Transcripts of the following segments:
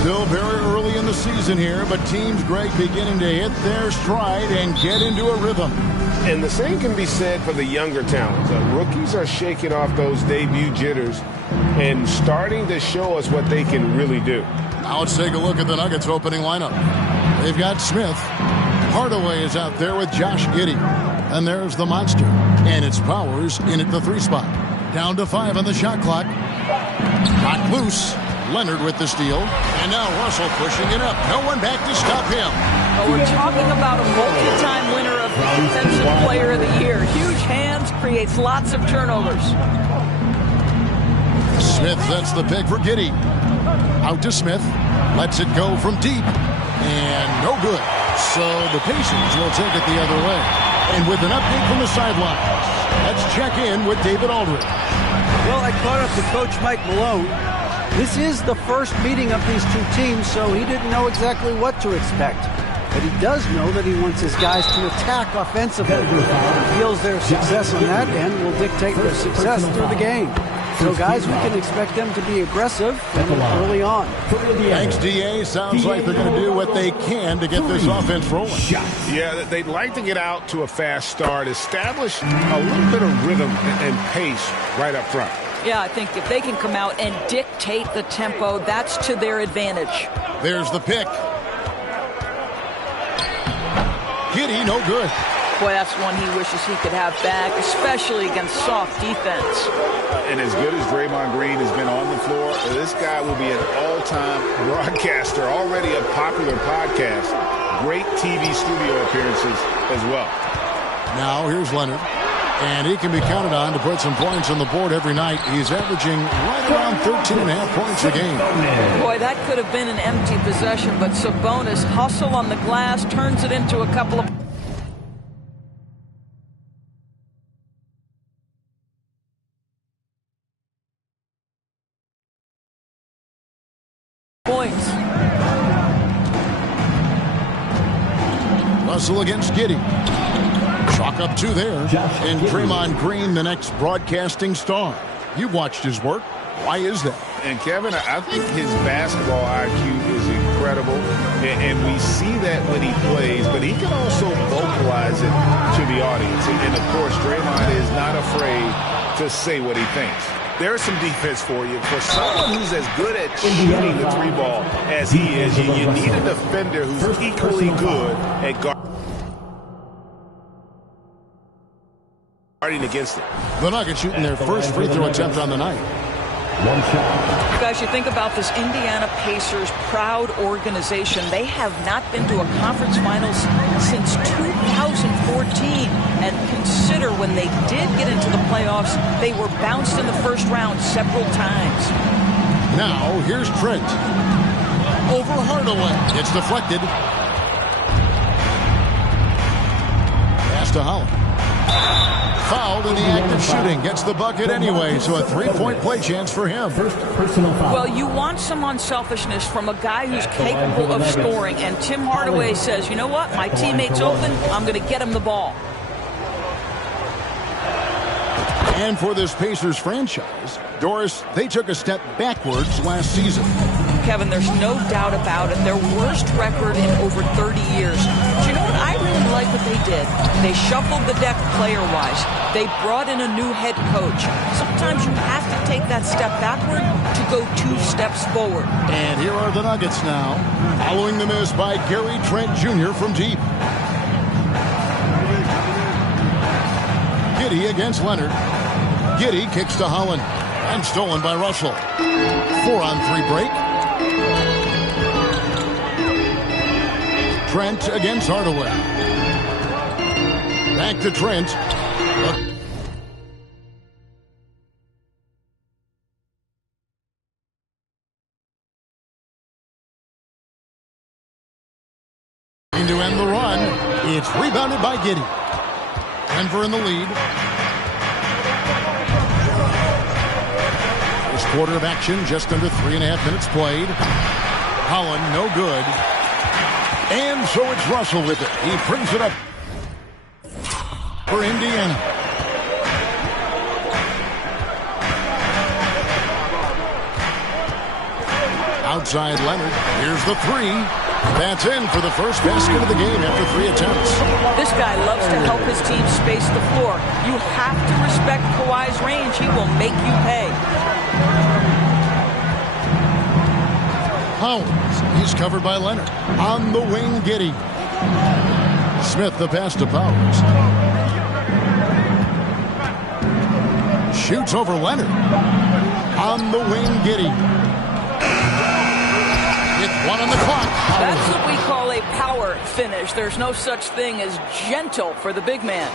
Still very early in the season here, but teams, Greg, beginning to hit their stride and get into a rhythm. And the same can be said for the younger talent. Rookies are shaking off those debut jitters and starting to show us what they can really do. Now let's take a look at the Nuggets opening lineup. They've got Smith. Hardaway is out there with Josh Giddey. And there's the monster. And it's Powers in at the 3 spot. Down to 5 on the shot clock. Got loose. Leonard with the steal. And now Russell pushing it up. No one back to stop him. Well, we're talking about a multi-time winner of Defensive Player of the Year. Huge hands, creates lots of turnovers. Smith sets the pick for Giddey. Out to Smith. Lets it go from deep. And no good. So the Pacers will take it the other way. And with an update from the sidelines, let's check in with David Aldridge. Well, I caught up to Coach Mike Malone. This is the first meeting of these two teams, so he didn't know exactly what to expect. But he does know that he wants his guys to attack offensively. He feels their success on that and will dictate their success through the game. So, guys, we can expect them to be aggressive early on. Thanks, D.A. Sounds like they're going to do what they can to get this offense rolling. Yeah, they'd like to get out to a fast start, establish a little bit of rhythm and pace right up front. Yeah, I think if they can come out and dictate the tempo, that's to their advantage. There's the pick. Giddey, no good. Boy, that's one he wishes he could have back, especially against soft defense. And as good as Draymond Green has been on the floor, this guy will be an all-time broadcaster, already a popular podcast. Great TV studio appearances as well. Now here's Leonard. And he can be counted on to put some points on the board every night. He's averaging right around 13.5 points a game. Boy, that could have been an empty possession, but Sabonis hustle on the glass, turns it into a couple of points. Russell against Giddey. Chalk up 2 there. And Draymond Green, the next broadcasting star. You've watched his work. Why is that? And, Kevin, I think his basketball IQ is incredible. And we see that when he plays, but he can also vocalize it to the audience. And of course, Draymond is not afraid to say what he thinks. There's some defense for you. For someone who's as good at shooting the 3 ball as he is, you need a defender who's equally good at guarding against it. The Nuggets shooting their first free throw attempt on the night. One shot. Guys, you think about this Indiana Pacers proud organization. They have not been to a conference finals since 2014. And consider when they did get into the playoffs, they were bounced in the first round several times. Now, here's Trent. Over Hardaway. It's deflected. Pass to Holland. Fouled in the act of shooting. Gets the bucket anyway, so a 3-point play chance for him. First personal foul. Well, you want some unselfishness from a guy who's capable of scoring. And Tim Hardaway says, you know what? My teammate's open. I'm going to get him the ball. And for this Pacers franchise, Doris, they took a step backwards last season. Kevin, there's no doubt about it. Their worst record in over 30 years. But you know what? I really like what they did. They shuffled the deck player-wise. They brought in a new head coach. Sometimes you have to take that step backward to go 2 steps forward. And here are the Nuggets now, following the miss by Gary Trent Jr. from deep. Giddey against Leonard. Giddey kicks to Holland. And stolen by Russell. 4-on-3 break. Trent against Hardaway. Back to Trent. To end the run. It's rebounded by Giddey. Denver in the lead. First quarter of action, just under 3.5 minutes played. Holland, no good. And so it's Russell with it. He brings it up for Indiana. Outside Leonard. Here's the three. That's in for the first basket of the game after 3 attempts. This guy loves to help his team space the floor. You have to respect Kawhi's range. He will make you pay. Powers. He's covered by Leonard. On the wing, Giddey. Smith the pass to Powers. Shoots over Leonard. On the wing, Giddey. It's 1 on the clock. That's what we call a power finish. There's no such thing as gentle for the big man.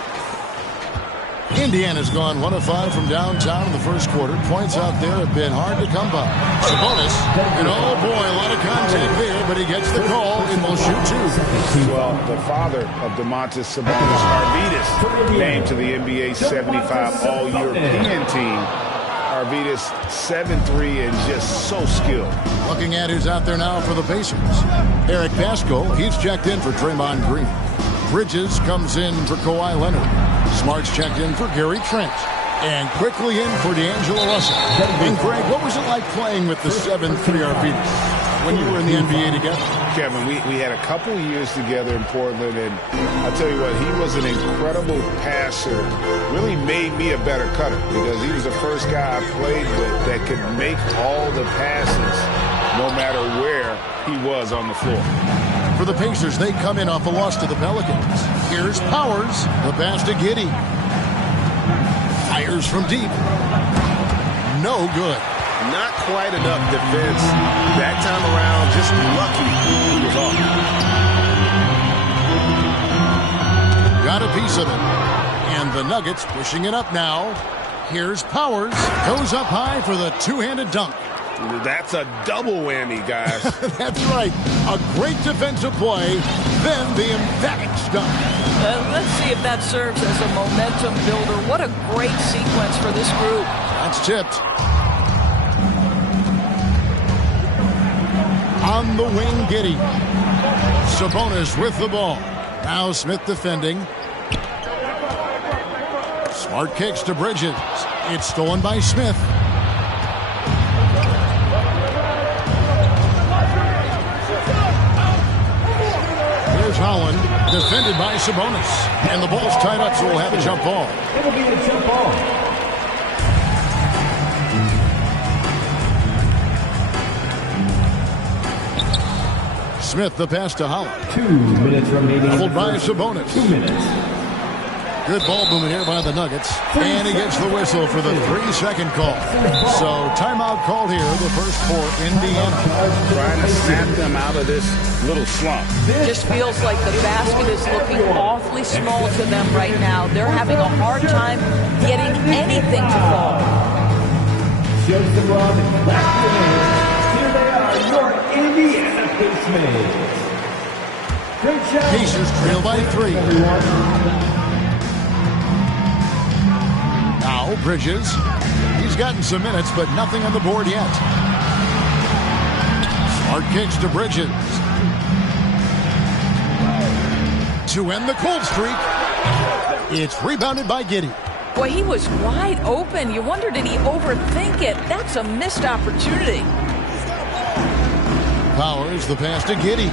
Indiana's gone 1 of 5 from downtown in the first quarter. Points out there have been hard to come by. Sabonis, and oh boy, a lot of contact there, but he gets the call and will shoot 2. Well, the father of Domantas Sabonis, Arvydas, named to the NBA 75 All-European team. Arvydas 7'3" and just so skilled. Looking at who's out there now for the Pacers. Eric Pascal, he's checked in for Draymond Green. Bridges comes in for Kawhi Leonard. Smart's checked in for Gary Trent. And quickly in for D'Angelo Russell. And Greg, what was it like playing with the 7'3" Arvydas when you were in the NBA together? Kevin, we had a couple years together in Portland, and I'll tell you what, he was an incredible passer. Really made me a better cutter because he was the first guy I played with that could make all the passes no matter where he was on the floor. For the Pacers, they come in off a loss to the Pelicans. Here's Powers, the pass to Giddey. Fires from deep. No good. Not quite enough defense that time around. Just lucky he was off. Got a piece of it. And the Nuggets pushing it up now. Here's Powers. Goes up high for the two-handed dunk. That's a double whammy, guys. That's right. A great defensive play, then the emphatic dunk. Let's see if that serves as a momentum builder. What a great sequence for this group. That's tipped. On the wing, Giddey. Sabonis with the ball. Now Smith defending. Smart kicks to Bridges. It's stolen by Smith. Here's Holland, defended by Sabonis. And the ball's tied up, so we'll have a jump ball. It'll be a jump ball. Smith, the pass to Holland. 2 minutes remaining. Doubled by Sabonis. 2 minutes. Good ball movement here by the Nuggets. And he gets the whistle for the 3-second call. So timeout called here, the first for Indiana. Trying to snap them out of this little slump. Just feels like the basket is looking awfully small to them right now. They're having a hard time getting anything to fall. Shows the run. Here they are, your Indiana Pacers. Great job. Pacers trail by 3. Now Bridges. He's gotten some minutes, but nothing on the board yet. Smart kicks to Bridges. To end the cold streak. It's rebounded by Giddey. Boy, he was wide open. You wonder, did he overthink it? That's a missed opportunity. Powers, the pass to Giddey.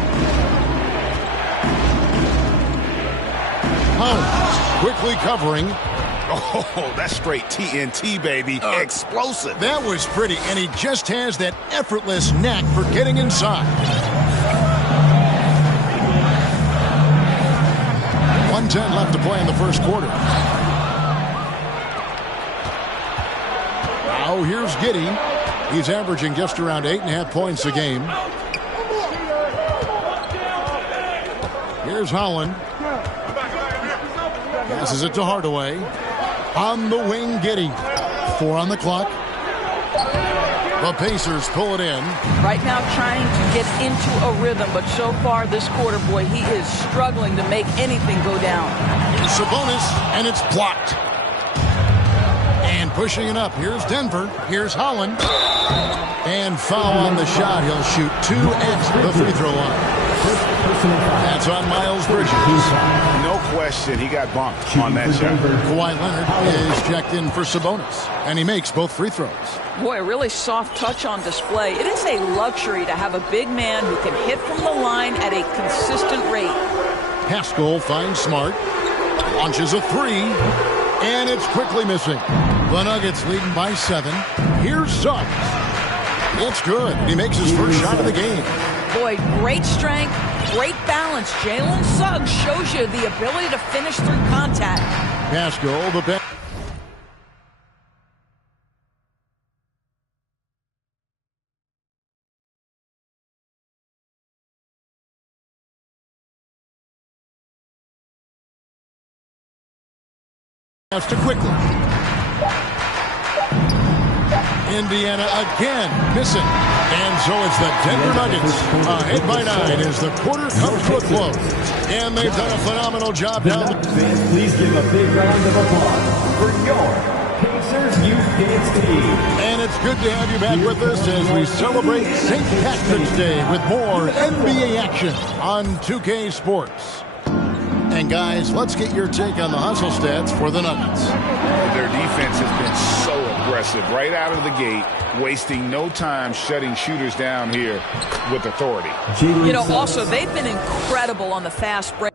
Powers quickly covering. Oh, that's straight TNT, baby. Explosive. That was pretty, and he just has that effortless knack for getting inside. 1:10 left to play in the first quarter. Now here's Giddey. He's averaging just around 8.5 points a game. Here's Holland. Passes it to Hardaway. On the wing, Giddey. 4 on the clock. The Pacers pull it in. Right now trying to get into a rhythm, but so far this quarter, boy, he is struggling to make anything go down. Here's Sabonis, and it's blocked. And pushing it up. Here's Denver. Here's Holland. And foul on the shot. He'll shoot 2 at the free throw line. That's on Miles Bridges. No question, he got bumped on that shot. Kawhi Leonard is checked in for Sabonis, and he makes both free throws. Boy, a really soft touch on display. It is a luxury to have a big man who can hit from the line at a consistent rate. Pascal finds Smart, launches a three, and it's quickly missing. The Nuggets leading by 7. Here's Suggs. It's good. He makes his first shot of the game. Boy, great strength, great balance. Jalen Suggs shows you the ability to finish through contact. Pascal, the best. To quickly. Indiana again missing. And so it's the Denver Nuggets ahead by 9 as the quarter comes to a close. And they've done a phenomenal job down. Please give a big round of applause for your Pacers Youth Dance Team. And it's good to have you back with us as we celebrate St. Patrick's Day with more NBA action on 2K Sports. And guys, let's get your take on the hustle stats for the Nuggets. Their defense has been so aggressive right out of the gate, wasting no time shutting shooters down here with authority. You know, also, they've been incredible on the fast break.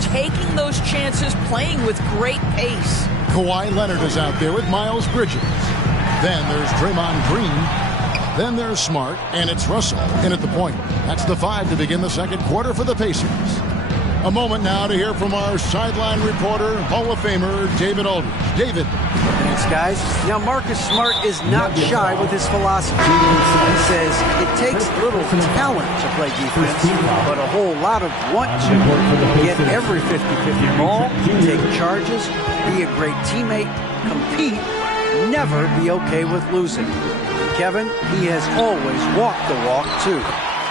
Taking those chances, playing with great pace. Kawhi Leonard is out there with Miles Bridges. Then there's Draymond Green. Then there's Smart, and it's Russell in at the point. That's the 5 to begin the second quarter for the Pacers. A moment now to hear from our sideline reporter, Hall of Famer David Aldridge. David. Thanks, guys. Now, Marcus Smart is not shy with his philosophy. He says it takes little talent to play defense, but a whole lot of want to. Get every 50-50 ball, take charges, be a great teammate, compete, never be okay with losing. Kevin, he has always walked the walk, too.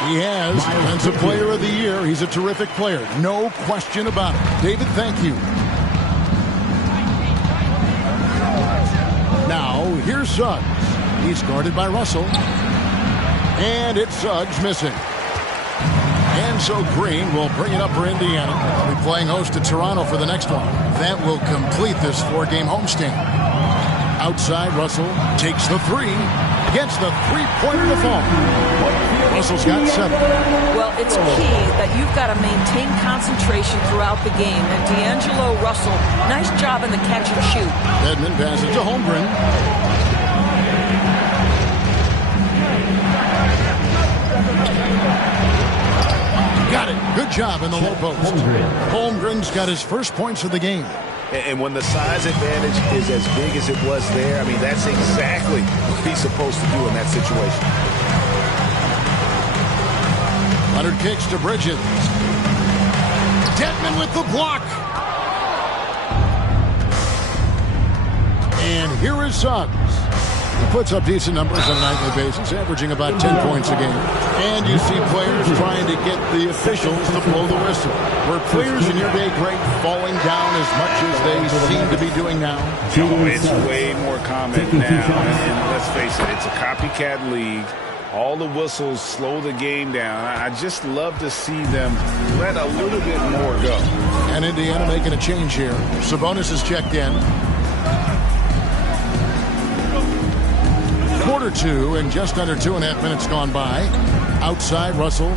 He has. Defensive Player of the Year. He's a terrific player. No question about it. David, thank you. Now, here's Suggs. He's guarded by Russell. And it's Suggs missing. And so Green will bring it up for Indiana. They'll be playing host to Toronto for the next one. That will complete this 4-game homestand. Outside, Russell takes the 3. Gets the 3-pointer to fall. Russell's got 7. Well, it's key that you've got to maintain concentration throughout the game. And D'Angelo Russell, nice job in the catch and shoot. Edmond passes to Holmgren. Got it. Good job in the low post. Holmgren's got his first points of the game. And when the size advantage is as big as it was there, I mean, that's exactly what he's supposed to do in that situation. Leonard kicks to Bridges. Dedmon with the block. And here is Suggs. He puts up decent numbers on a nightly basis, averaging about 10 points a game. And you see players trying to get the officials to blow the whistle. Were players in your day great falling down as much as they seem to be doing now? No, it's way more common now. And let's face it, it's a copycat league. All the whistles slow the game down. I just love to see them let a little bit more go. And Indiana making a change here. Sabonis is checked in. Quarter 2 and just under 2.5 minutes gone by. Outside, Russell.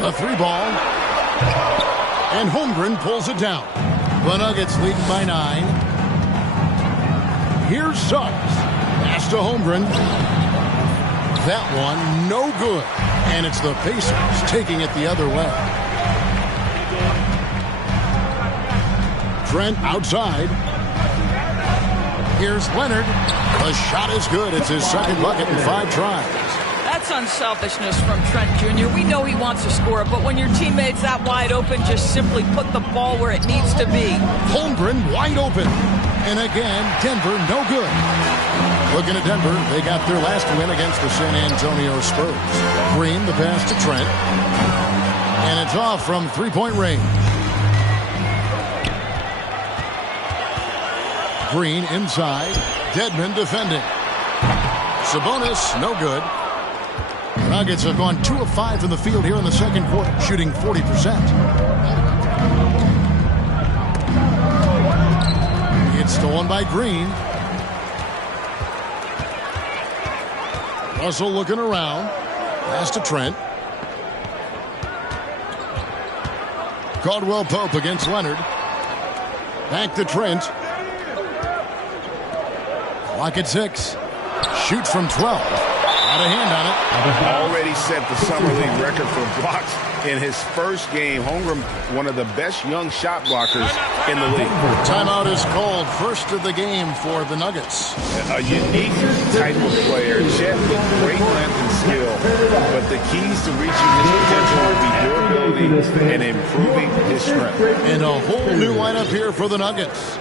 The 3-ball. And Holmgren pulls it down. The Nuggets leading by 9. Here's Suggs. Pass to Holmgren. That one, no good. And it's the Pacers taking it the other way. Trent outside. Here's Leonard. The shot is good. It's his second bucket in 5 tries. That's unselfishness from Trent Jr. We know he wants to score, but when your teammate's that wide open, just simply put the ball where it needs to be. Holmgren wide open. And again, Denver no good. Looking at Denver, they got their last win against the San Antonio Spurs. Green, the pass to Trent. And it's off from 3-point range. Green inside. Dedmon defending. Sabonis, no good. The Nuggets have gone 2 of 5 from the field here in the second quarter, shooting 40%. It's stolen by Green. Russell looking around. Pass to Trent. Caldwell Pope against Leonard. Back to Trent. Clock at 6. Shoots from 12. Got a hand on it. Already set the Summer League record for blocks in his first game. Holmgren, one of the best young shot blockers in the league. Timeout is called. First of the game for the Nuggets. A unique type of player. Chet with great length and skill, but the keys to reaching his potential will be durability and improving his strength. And a whole new lineup here for the Nuggets.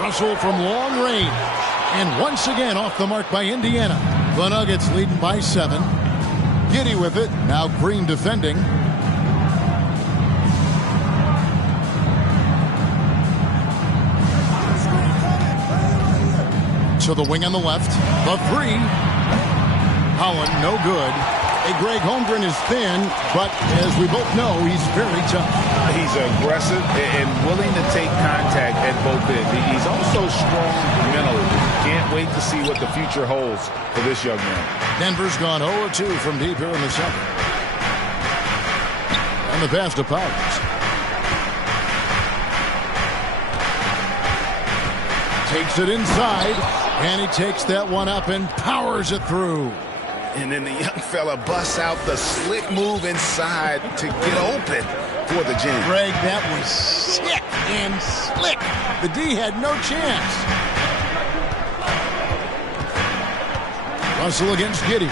Russell from long range. And once again off the mark by Indiana. The Nuggets leading by 7. Giddey with it. Now Green defending. To the wing on the left. The 3. Holland, no good. Hey, Greg, Holmgren is thin, but as we both know, he's very tough. He's aggressive and willing to take contact at both ends. He's also strong mentally. Can't wait to see what the future holds for this young man. Denver's gone 0-2 from deep here in the second. And the pass to Powers. Takes it inside, and he takes that one up and powers it through. And then the young fella busts out the slick move inside to get open for the jam. Greg, that was sick and slick. The D had no chance. Russell against Giddey.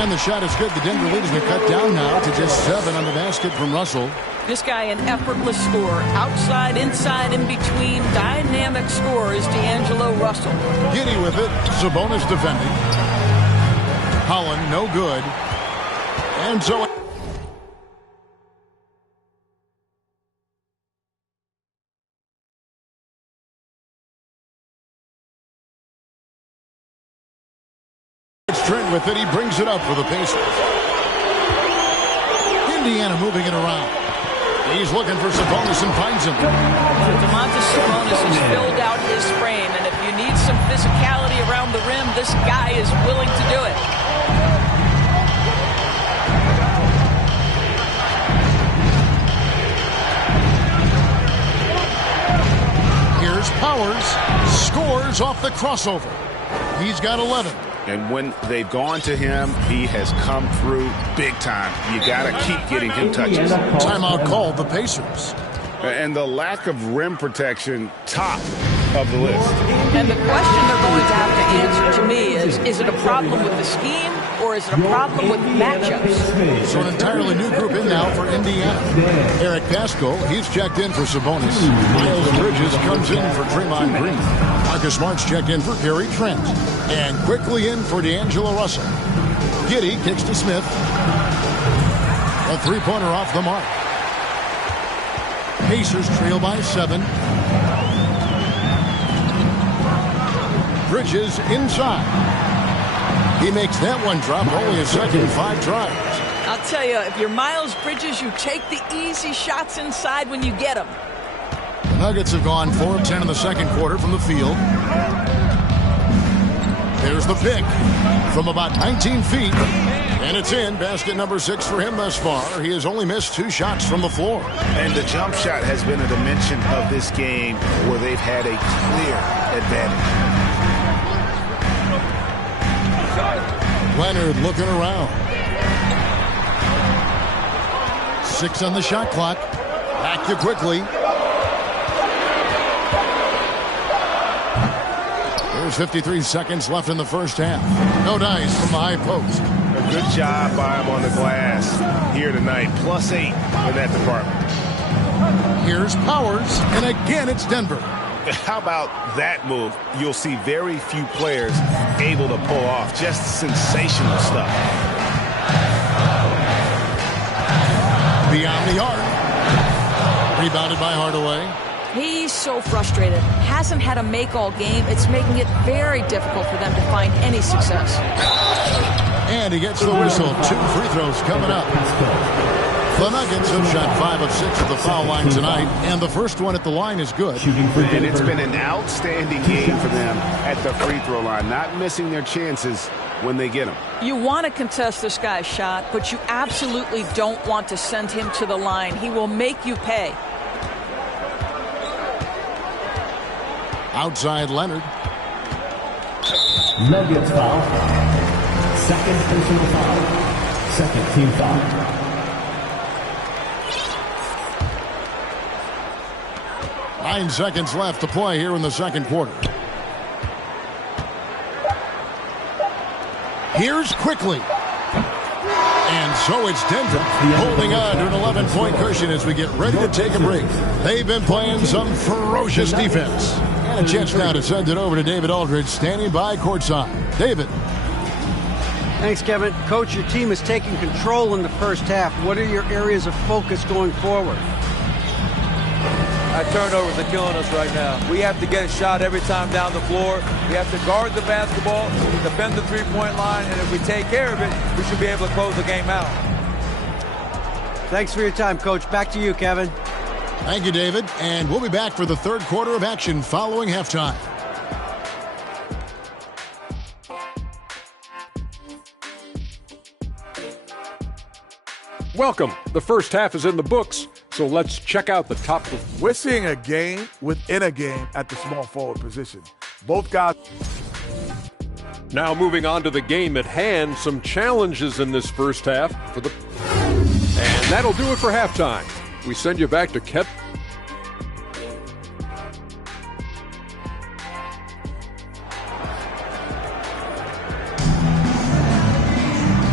And the shot is good. The Denver lead has been cut down now to just 7 on the basket from Russell. This guy, an effortless scorer. Outside, inside, in between. Dynamic scorer is D'Angelo Russell. Giddey with it. Sabonis defending. Holland, no good. And so it's Trent with it. He brings it up for the Pacers. Indiana moving it around. He's looking for Sabonis and finds him. Domantas Sabonis has filled out his frame, and if you need some physicality around the rim, this guy is willing to do it. Here's Powers. Scores off the crossover. He's got 11. And when they've gone to him, he has come through big time. You got to keep getting him touches. Timeout called the Pacers. And the lack of rim protection, top of the list. And the question they're going to have to answer to me is it a problem with the scheme or is it a problem with matchups? So an entirely new group in now for Indiana. Eric Pascal, he's checked in for Sabonis. Miles Bridges comes in for Draymond Green. Marcus Smart's checked in for Gary Trent. And quickly in for D'Angelo Russell. Giddey kicks to Smith. A three-pointer off the mark. Pacers trail by 7. Bridges inside. He makes that one drop, only a second, 5 tries. I'll tell you, if you're Miles Bridges, you take the easy shots inside when you get them. The Nuggets have gone 4 of 10 in the second quarter from the field. There's the pick from about 19 feet. And it's in. Basket number 6 for him thus far. He has only missed 2 shots from the floor. And the jump shot has been a dimension of this game where they've had a clear advantage. Leonard looking around. 6 on the shot clock. Back you quickly. There's 53 seconds left in the first half. No dice from the high post. A good job by him on the glass here tonight. +8 in that department. Here's Powers, and again it's Denver. How about that move? You'll see very few players able to pull off just sensational stuff. Beyond the arc. Rebounded by Hardaway. He's so frustrated. Hasn't had a make all game. It's making it very difficult for them to find any success. And he gets the whistle. 2 free throws coming up. The Nuggets have shot 5 of 6 at the foul line tonight, and the first one at the line is good. And it's been an outstanding game for them at the free throw line, not missing their chances when they get them. You want to contest this guy's shot, but you absolutely don't want to send him to the line. He will make you pay. Outside Leonard. Nuggets foul. Second personal foul. Second team foul. Nine seconds left to play here in the second quarter. Here's quickly. And so it's Denver holding on to an 11-point cushion as we get ready to take a break. They've been playing some ferocious defense. And a chance now to send it over to David Aldridge, standing by courtside. David. Thanks, Kevin. Coach, your team is taking control in the first half. What are your areas of focus going forward? Our turnovers are killing us right now. We have to get a shot every time down the floor. We have to guard the basketball, defend the three-point line, and if we take care of it, we should be able to close the game out. Thanks for your time, Coach. Back to you, Kevin. Thank you, David. And we'll be back for the third quarter of action following halftime. Welcome. The first half is in the books, so let's check out the top. We're seeing a game within a game at the small forward position. Both guys. Now moving on to the game at hand, some challenges in this first half for the. And that'll do it for halftime. We send you back to Kevin.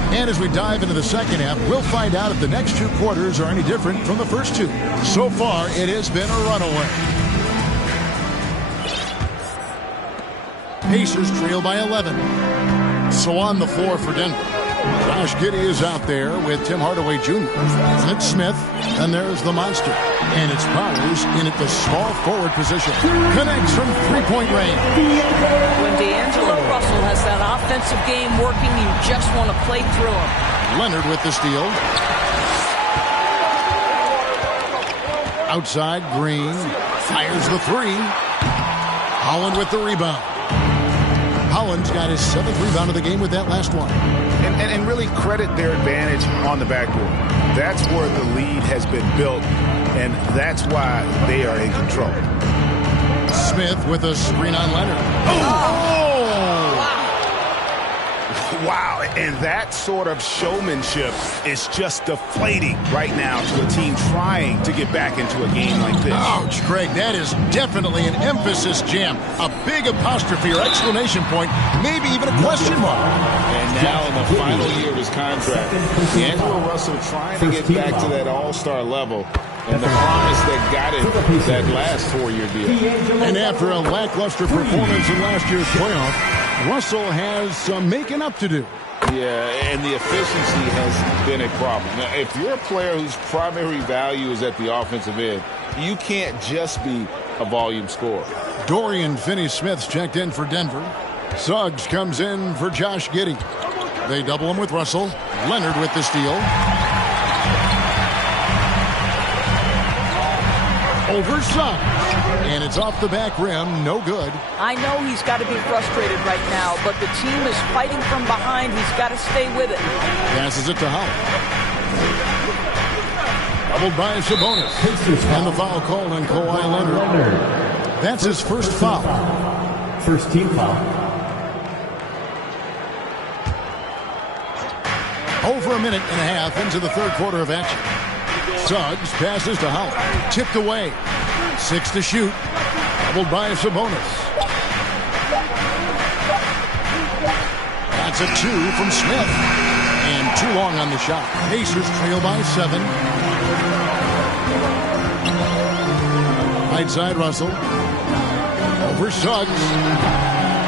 And as we dive into the second half, we'll find out if the next 2 quarters are any different from the first 2. So far, it has been a runaway. Pacers trail by 11. So on the floor for Denver. Josh Giddey is out there with Tim Hardaway Jr. It's Smith, and there's the monster. And it's Powers in at the small forward position. Connects from three-point range. When D'Angelo Russell has that offensive game working, you just want to play through him. Leonard with the steal. Outside, Green fires the 3. Holland with the rebound. Holland's got his 7th rebound of the game with that last one. And really credit their advantage on the backboard. That's where the lead has been built, and that's why they are in control. Smith with a screen on Leonard. Wow, and that sort of showmanship is just deflating right now to a team trying to get back into a game like this. Ouch, Craig, that is definitely an emphasis jam. A big apostrophe or exclamation point, maybe even a question mark. And now in the final year of his contract, D'Angelo Russell trying to get back to that all-star level. And the promise that got him that last 4-year deal. And after a lackluster performance in last year's playoff, Russell has some making up to do. Yeah, and the efficiency has been a problem. Now, if you're a player whose primary value is at the offensive end, you can't just be a volume scorer. Dorian Finney-Smith's checked in for Denver. Suggs comes in for Josh Giddey. They double him with Russell. Leonard with the steal. Over Suggs. And it's off the back rim. No good. I know he's got to be frustrated right now, but the team is fighting from behind. He's got to stay with it. Passes it to Howell. Doubled by Sabonis. And the foul called on Kawhi Leonard. That's his first foul. First team foul. Over a minute and a half into the third quarter of action. Suggs passes to Howell. Tipped away. 6 to shoot. Doubled by Sabonis. That's a 2 from Smith. And too long on the shot. Pacers trail by 7. Right side Russell. Over Suggs.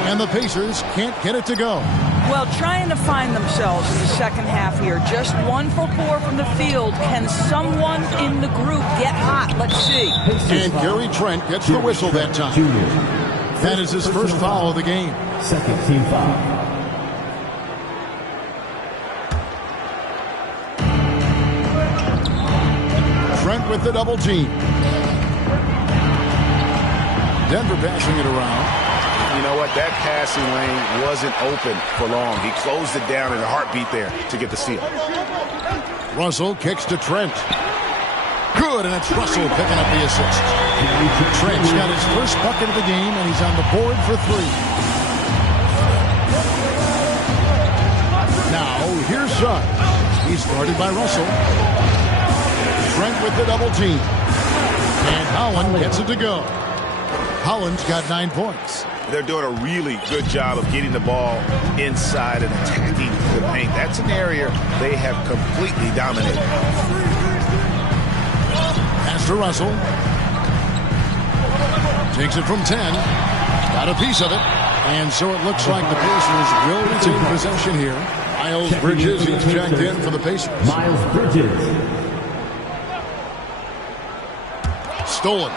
And the Pacers can't get it to go. Well, trying to find themselves in the second half here. Just 1 for 4 from the field. Can someone in the group get hot? Let's see. And Gary Trent gets the whistle that time. That is his first foul of the game. Second team foul. Trent with the double team. Denver passing it around. You know what? That passing lane wasn't open for long. He closed it down in a heartbeat there to get the steal. Russell kicks to Trent. Good, and it's Russell picking up the assist. Trent's got his first bucket of the game, and he's on the board for 3. Now, here's Suggs. He's guarded by Russell. Trent with the double team. And Holland gets it to go. Holland's got 9 points. They're doing a really good job of getting the ball inside and attacking the paint. That's an area they have completely dominated. Pass to Russell. Takes it from 10. Got a piece of it. And so it looks like the Pacers will retain possession here. Miles Bridges is checked in for the Pacers. Miles Bridges. Stolen.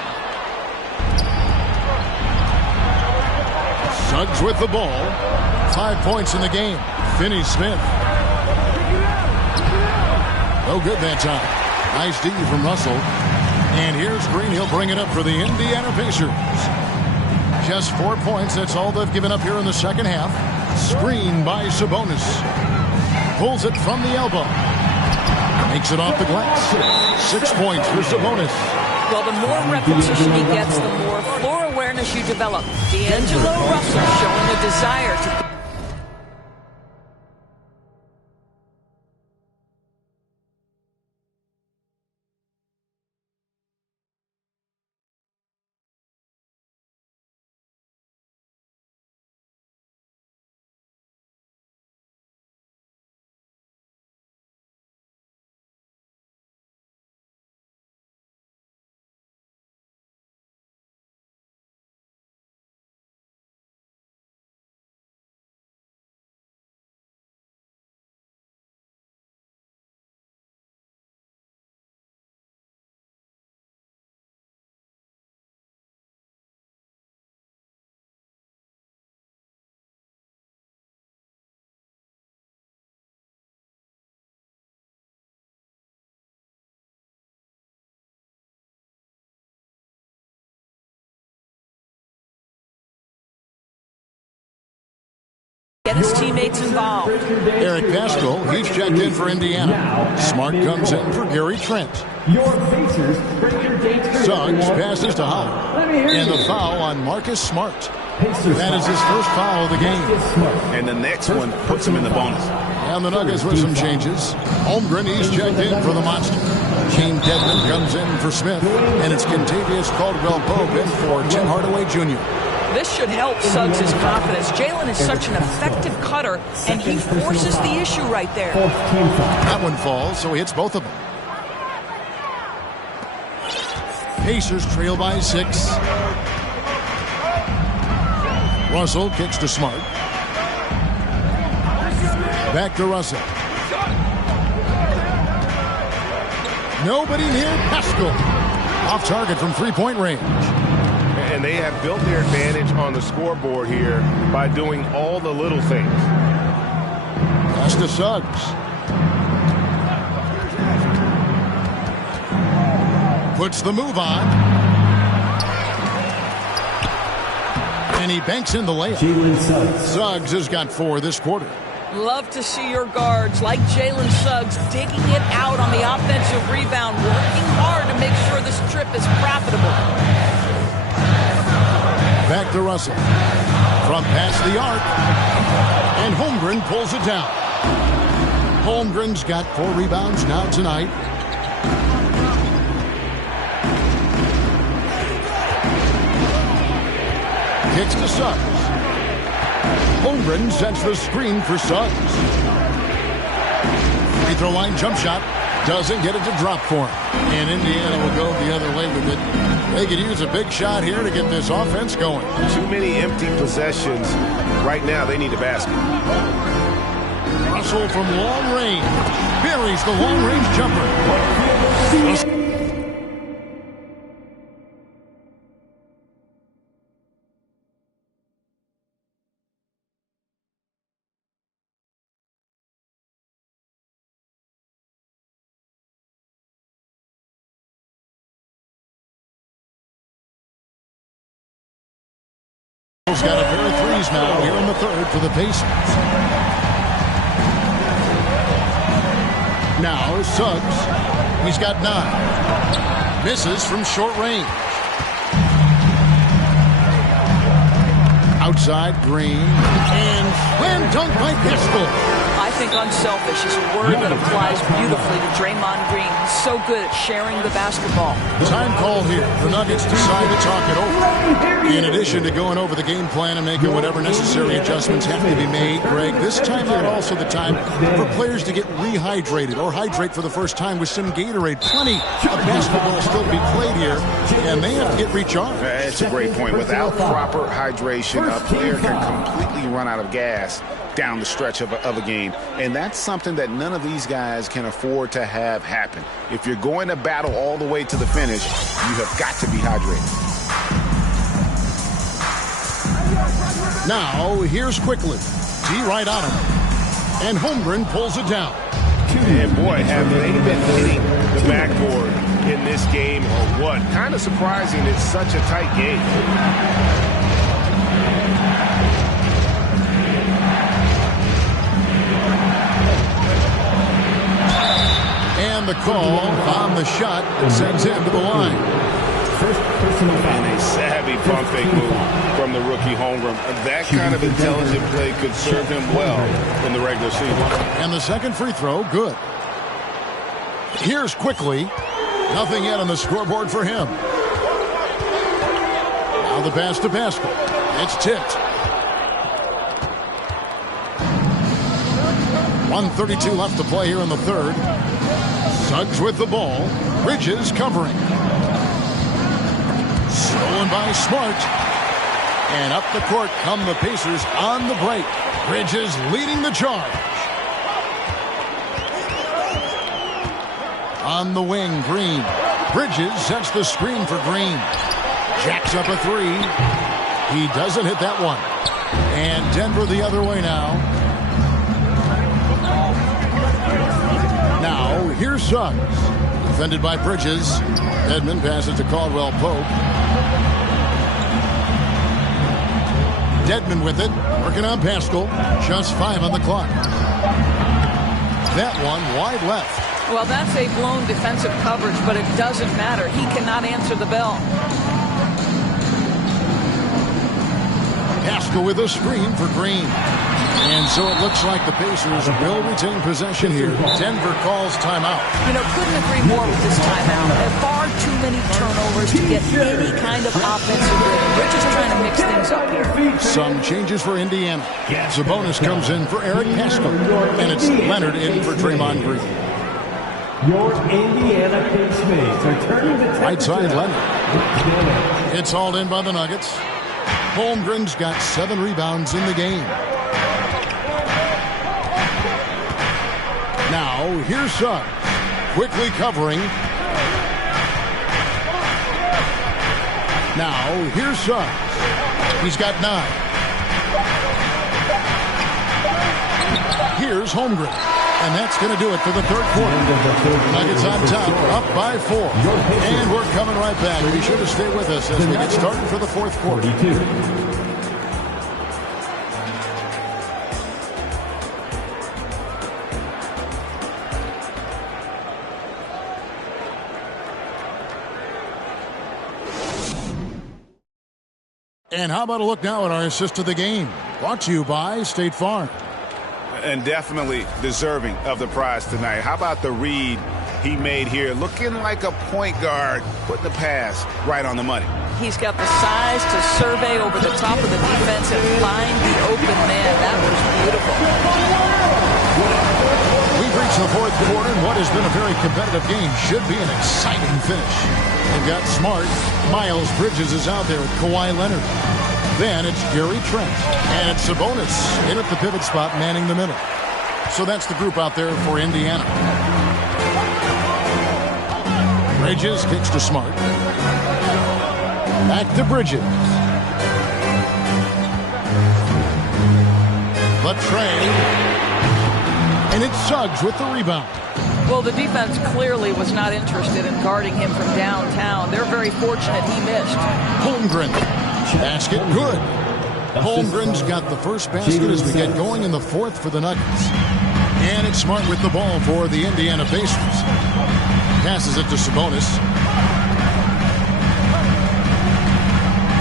Suggs with the ball. 5 points in the game. Finney-Smith. No good that time. Nice D from Russell. And here's Green. He'll bring it up for the Indiana Pacers. Just 4 points. That's all they've given up here in the second half. Screen by Sabonis. Pulls it from the elbow. Makes it off the glass. 6 points for Sabonis. Well, the more repetition he gets, the more floor awareness you develop. D'Angelo Russell showing a desire to... Get his teammates involved. Eric Paschal, he's checked in for Indiana. Smart comes in for Gary Trent. Your Pacers bring your dates. Suggs passes to Howell. And the foul on Marcus Smart. That is his first foul of the game. And the next one puts him in the bonus. And the Nuggets with some changes. Holmgren, he's checked in for the Monster. Kane Dedmon comes in for Smith. And it's Kentavious Caldwell-Pope in for Tim Hardaway Jr. This should help Suggs' confidence. Jalen is such an effective cutter, and he forces the issue right there. That one falls, so he hits both of them. Pacers trail by 6. Russell kicks to Smart. Back to Russell. Nobody near Paschal. Off target from three-point range. And they have built their advantage on the scoreboard here by doing all the little things. Pass to Suggs. Puts the move on. he banks in the layup. Jalen Suggs. Suggs has got 4 this quarter. Love to see your guards like Jalen Suggs digging it out on the offensive rebound, working hard to make sure this trip is profitable. Back to Russell. From past the arc. And Holmgren pulls it down. Holmgren's got 4 rebounds now tonight. Kicks to Suggs. Holmgren sets the screen for Suggs. Free throw line jump shot. Doesn't get it to drop for him. And Indiana will go the other way with it. They could use a big shot here to get this offense going. Too many empty possessions. Right now, they need a basket. Russell from long range. Buries the long-range jumper. Got a pair of threes now here in the third for the Pacers. Now Suggs. He's got 9. Misses from short range. Outside Green. And slam dunk by Pistol. I think unselfish is a word that applies beautifully to Draymond Green. He's so good at sharing the basketball. Time call here. The Nuggets decide to talk it over. In addition to going over the game plan and making whatever necessary adjustments have to be made, Greg, this timeout also the time for players to get rehydrated or hydrate for the first time with some Gatorade. Plenty of basketball still to be played here, and they have to get recharged. That's a great point. Without proper hydration, a player can completely run out of gas down the stretch of a game. And that's something that none of these guys can afford to have happen. If you're going to battle all the way to the finish, you have got to be hydrated. Now, here's Quickly. D right on him. And Holmgren pulls it down. And boy, have they been hitting the backboard in this game or what? Kind of surprising it's such a tight game. And the call on the shot that sends him to the line. And a savvy pump fake move from the rookie Holmgren. That kind of intelligent play could serve him well in the regular season. And the second free throw, good. Here's Quickly. Nothing yet on the scoreboard for him. Now the pass to Pascal. It's tipped. 1:32 left to play here in the third. Suggs with the ball. Bridges covering. Stolen by Smart. And up the court come the Pacers on the break. Bridges leading the charge. On the wing, Green. Bridges sets the screen for Green. Jacks up a 3. He doesn't hit that one. And Denver the other way now. Now, here's Suggs. Defended by Bridges. Edmond passes to Caldwell Pope. Dedmon with it. Working on Pascal. Just 5 on the clock. That one wide left. Well, that's a blown defensive coverage, but it doesn't matter. He cannot answer the bell. Pascal with a screen for Green. And so it looks like the Pacers will retain possession here. Denver calls timeout. You know, couldn't agree more with this timeout. There are far too many turnovers to get any kind of offensive rhythm. They're just trying to mix things up here. Some changes for Indiana. Sabonis comes in for Eric Pascal. And it's Leonard in for Draymond Green. Your Indiana Pacers are turning the right side Leonard. It's hauled in by the Nuggets. Holmgren's got 7 rebounds in the game. Now, here's Suggs. Quickly covering. Now, here's Suggs. He's got 9. Here's Holmgren. And that's going to do it for the third quarter. Nuggets on top, up by 4. And we're coming right back. Be sure to stay with us as we get started for the fourth quarter. And how about a look now at our assist of the game? Brought to you by State Farm. And definitely deserving of the prize tonight. How about the read he made here? Looking like a point guard, putting the pass right on the money. He's got the size to survey over the top of the defense and find the open man. That was beautiful. We've reached the fourth quarter, and what has been a very competitive game should be an exciting finish. They've got Smart. Miles Bridges is out there with Kawhi Leonard. Then it's Gary Trent. And it's Sabonis in at the pivot spot, manning the middle. So that's the group out there for Indiana. Bridges kicks to Smart. Back to Bridges. The trade. And it's Suggs with the rebound. Well, the defense clearly was not interested in guarding him from downtown. They're very fortunate he missed. Holmgren. Basket good. Holmgren's got the first basket as we get going in the fourth for the Nuggets. And it's Smart with the ball for the Indiana Pacers. Passes it to Sabonis.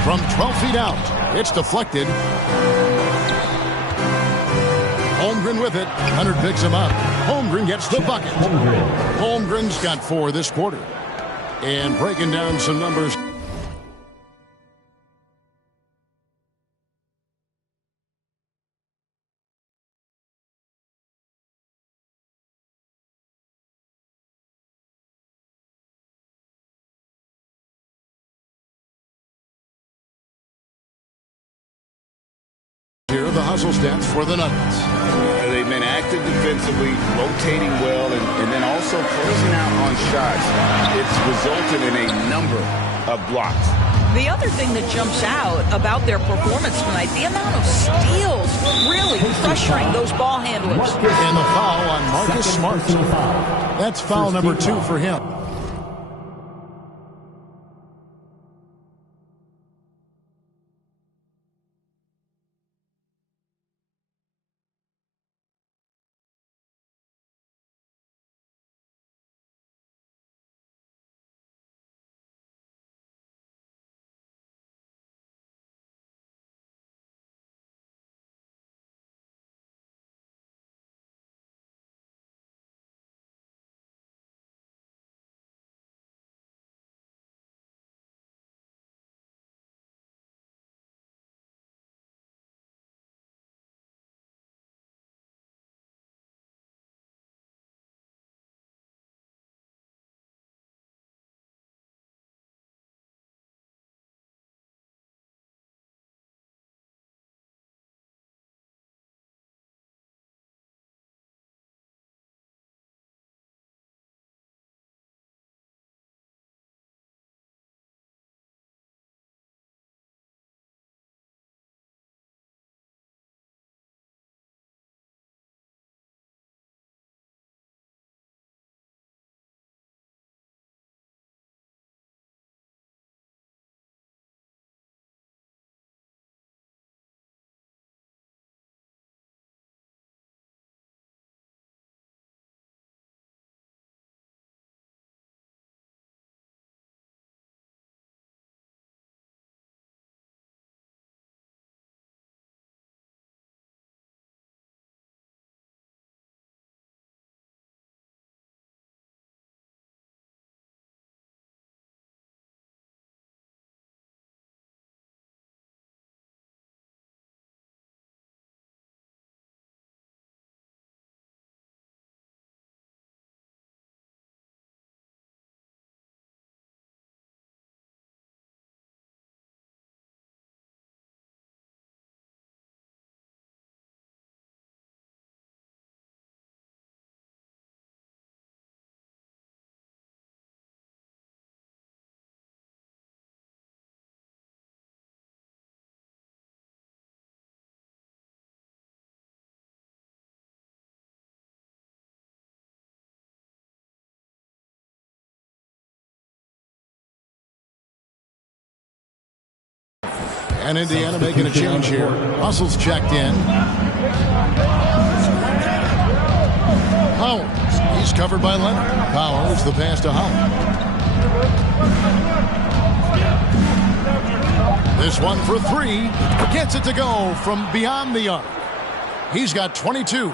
From 12 feet out, it's deflected. Holmgren with it. Leonard picks him up. Holmgren gets the bucket. Holmgren's got 4 this quarter. And breaking down some numbers. Here are the hustle stats for the Nuggets. They've been active defensively, rotating well, and then also closing out on shots. It's resulted in a number of blocks. The other thing that jumps out about their performance tonight, the amount of steals really pressuring those ball handlers. And the foul on Marcus Smart. That's foul number 2 for him. And Indiana making a change here. Russell's checked in. Howard. He's covered by Leonard. Powers the pass to Howard. this one for three. Gets it to go from beyond the arc. He's got 22.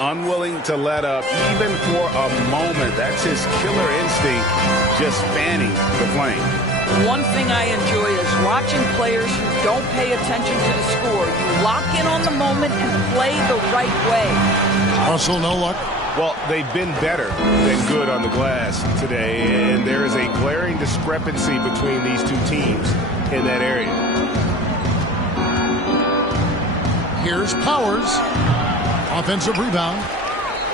Unwilling to let up even for a moment. That's his killer instinct, just fanning the flame. One thing I enjoy is watching players who don't pay attention to the score. You lock in on the moment and play the right way. Russell, no luck. Well, they've been better than good on the glass today, and there is a glaring discrepancy between these two teams in that area. Here's Powers. Offensive rebound.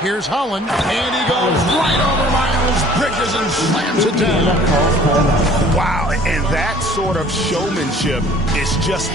Here's Holland. And he goes right over Miles Bridges and slams it down. Wow, and that sort of showmanship is just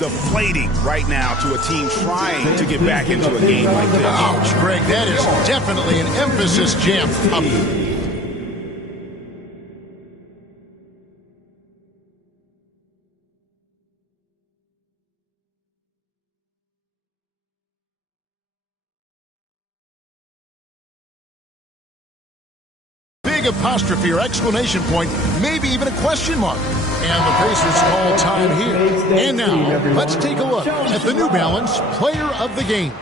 deflating right now to a team trying to get back into a game like this. Ouch, Greg, that is definitely an emphasis jam. Big apostrophe or exclamation point, maybe even a question mark. And the Pacers call time here. And now, let's take a look at the New Balance Player of the Game.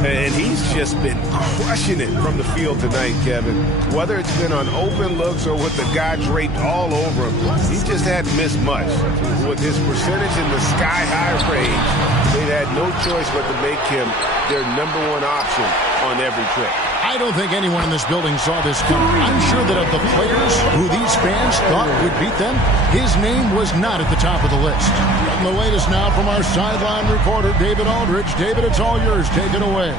And he's just been crushing it from the field tonight, Kevin. Whether it's been on open looks or with the guy draped all over him, he just hadn't missed much. With his percentage in the sky-high range, they had no choice but to make him their #1 option on every trip. I don't think anyone in this building saw this coming. I'm sure that of the players who these fans thought would beat them, his name was not at the top of the list. And the latest now from our sideline reporter, David Aldridge. David, it's all yours. Take it away.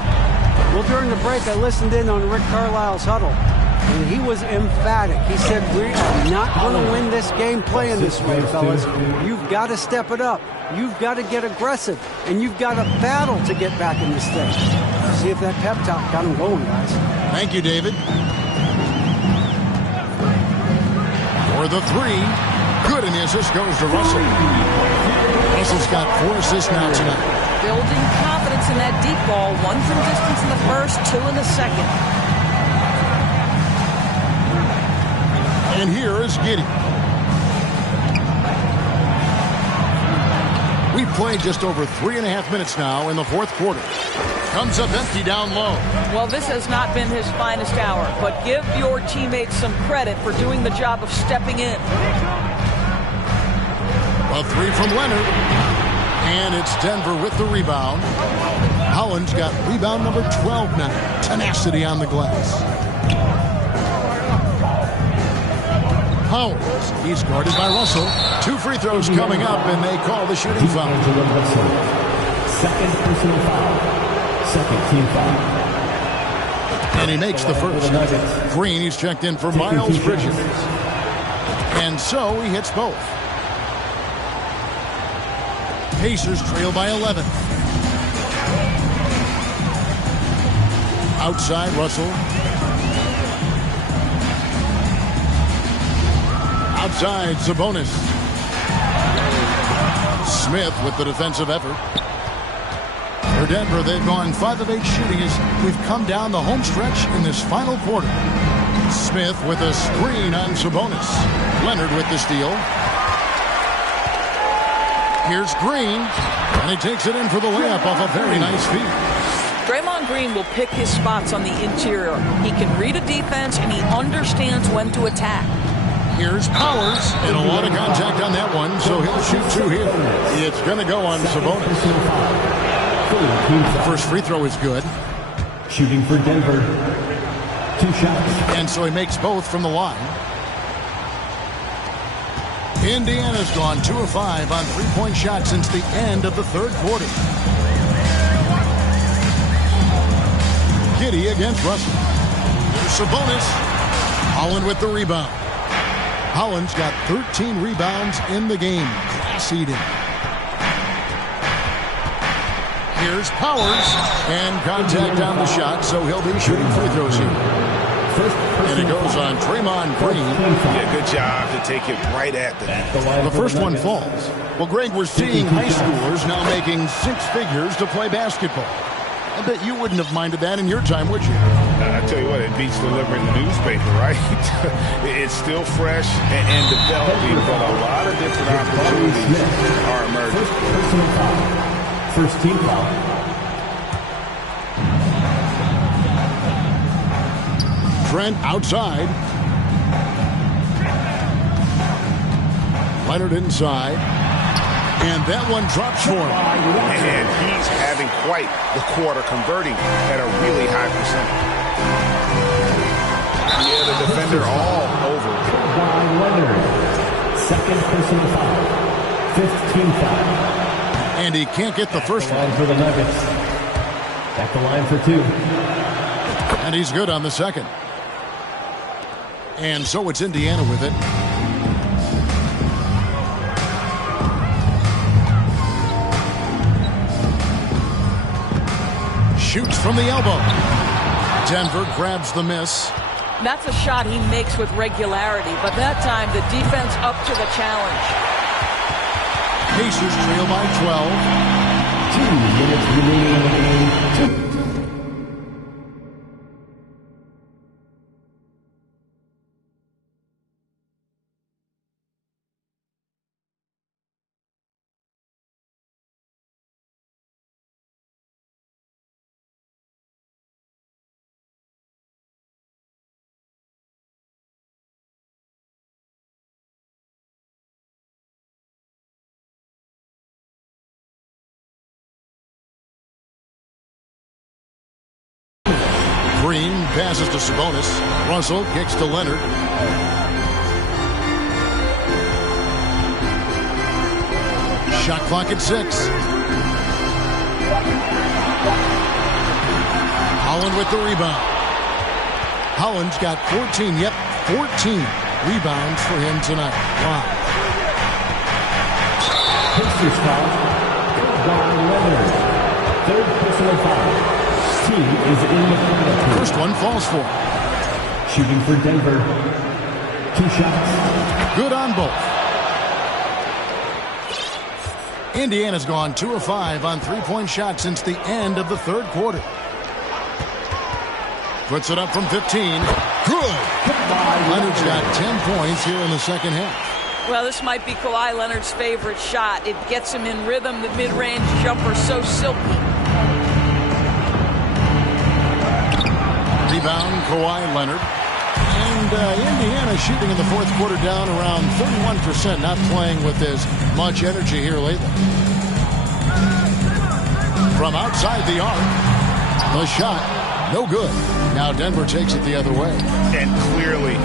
Well, during the break, I listened in on Rick Carlisle's huddle, and he was emphatic. He said, we are not going to win this game playing this way, fellas. You've got to step it up. You've got to get aggressive, and you've got to battle to get back in this thing. See if that pep talk got him going, guys. Thank you, David. For the three. Good, and the assist goes to Russell. Russell's got 4 assists now tonight. Building confidence in that deep ball. 1 from distance in the first, 2 in the second. And here is Giddey. We've played just over 3.5 minutes now in the fourth quarter. Comes up empty down low. Well, this has not been his finest hour, but give your teammates some credit for doing the job of stepping in. A 3 from Leonard. And it's Denver with the rebound. Holland's got rebound number 12 now. Tenacity on the glass. Howard, he's guarded by Russell. 2 free throws coming up, and they call the shooting foul. Second personal foul. Second team foul. And he makes the first. Green, he's checked in for Miles Bridges. And so he hits both. Pacers trail by 11. Outside, Russell. Outside, Sabonis. Smith with the defensive effort. For Denver, they've gone 5 of 8 shooting as we've come down the home stretch in this final quarter. Smith with a screen on Sabonis. Leonard with the steal. Here's Green, and he takes it in for the layup off a very nice feed. Draymond Green will pick his spots on the interior. He can read a defense, and he understands when to attack. Here's Powers, and a lot of contact on that one, so he'll shoot 2 here. It's going to go on Sabonis. First free throw is good. Shooting for Denver. 2 shots. And so he makes both from the line. Indiana's gone 2 of 5 on 3-point shots since the end of the third quarter. Giddey against Russell. Here's Sabonis. Holland with the rebound. Holland's got 13 rebounds in the game. Class eating. Here's Powers. And contact on the shot, so he'll be shooting free throws here. And it goes on Draymond Green. Yeah, good job to take it right at the net. The first one falls. Well, Greg, we're seeing high schoolers now making 6 figures to play basketball. I bet you wouldn't have minded that in your time, would you? I tell you what, it beats delivering the newspaper, right? It's still fresh and developing, but a lot of different opportunities are emerging. First team foul. Trent outside. Leonard inside. And that one drops for him. And he's having quite the quarter, converting at a really high percentage. Yeah, the defender all over. Leonard. Second personal foul. 5th team foul. And he can't get the first one. For the Nuggets. At the line for 2. And he's good on the second. And so it's Indiana with it. shoots from the elbow. Denver grabs the miss. That's a shot he makes with regularity, but that time the defense up to the challenge. Pacers trail by 2 minutes remaining in the game. Green passes to Sabonis. Russell kicks to Leonard. Shot clock at 6. Holland with the rebound. Holland's got 14. Yep, 14 rebounds for him tonight. Wow. Pacers foul. Kawhi Leonard. Third personal foul. Team is in the final. First one falls for. Shooting for Denver. 2 shots. Good on both. Indiana's gone 2 of 5 on three-point shots since the end of the third quarter. Puts it up from 15. Good. Leonard's got 10 points here in the second half. Well, this might be Kawhi Leonard's favorite shot. It gets him in rhythm. The mid-range jumper so silky. Rebound, Kawhi Leonard. And Indiana shooting in the fourth quarter down around 31%, not playing with as much energy here lately. From outside the arc, the shot, no good. Now Denver takes it the other way. And clearly,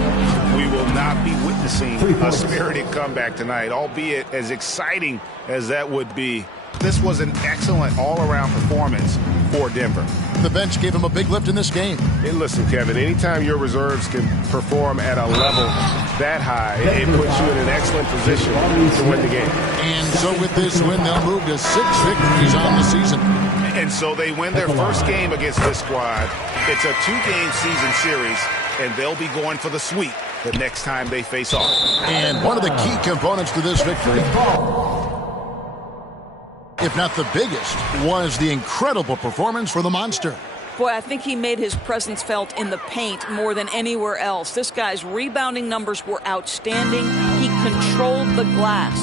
we will not be witnessing a spirited comeback tonight, albeit as exciting as that would be. This was an excellent all-around performance for Denver. The bench gave him a big lift in this game. Hey, listen, Kevin, anytime your reserves can perform at a level that high, it puts you in an excellent position to win the game. And so with this win, they'll move to 6 victories on the season. And so they win their first game against this squad. It's a 2-game season series, and they'll be going for the sweep the next time they face off. And one of the key components to this victory, if not the biggest, was the incredible performance for the Monster. Boy, I think he made his presence felt in the paint more than anywhere else. This guy's rebounding numbers were outstanding. He controlled the glass.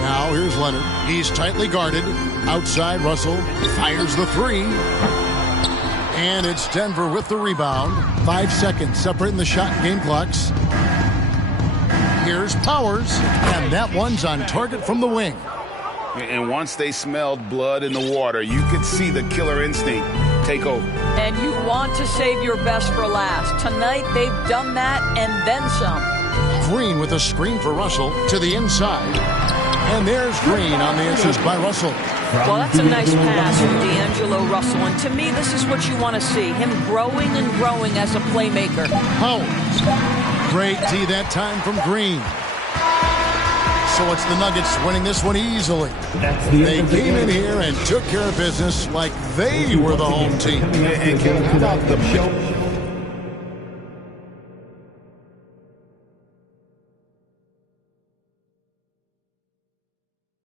Now here's Leonard. He's tightly guarded. Outside, Russell fires the 3. And it's Denver with the rebound. 5 seconds separating the shot and game clocks. Here's Powers, and that one's on target from the wing. And once they smelled blood in the water, you could see the killer instinct take over. And you want to save your best for last. Tonight, they've done that and then some. Green with a screen for Russell to the inside. And there's Green on the assist by Russell. Well, that's a nice pass from D'Angelo Russell. And to me, this is what you want to see. Him growing and growing as a playmaker. Powers. Great D that time from Green. So it's the Nuggets winning this one easily. They came in here and took care of business like they were the home team. And Kevin, how about the